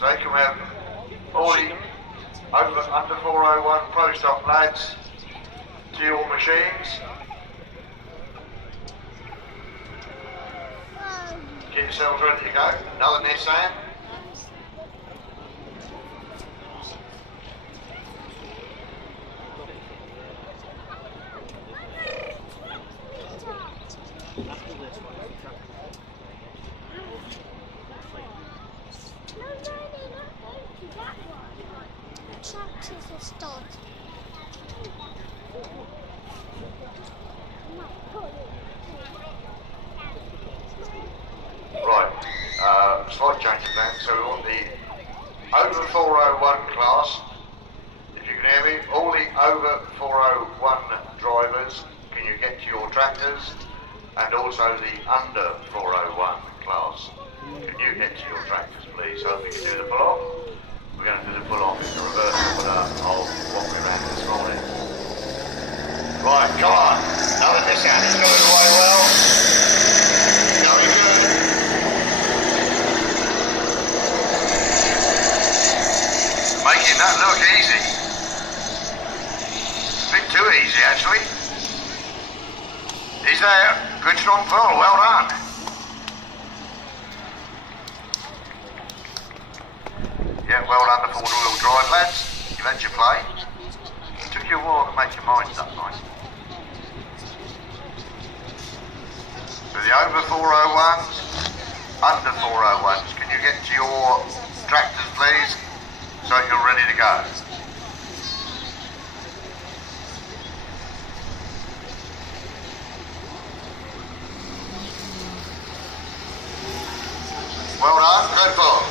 So can we have all the under 401 pro stop lads to your machines. Get yourselves ready to go. Another Nissan. Right, slight change of plan. So we want the over 401 class. If you can hear me, all the over 401 drivers, can you get to your tractors? And also the under 401 class, can you get to your tractors, please? So we can do the pull off. We're going to do the pull off in the reverse of what we ran this morning. Right, come on. Another Nissan is going quite well. Going good. Making that look easy. A bit too easy, actually. He's there. Good strong pull. Well done. Yeah, well done the four-wheel drive, lads. You've had your play. It took you a while to make your mind up, mate. So the over 401s, under 401s, can you get to your tractors, please, so you're ready to go? Well done, good pull.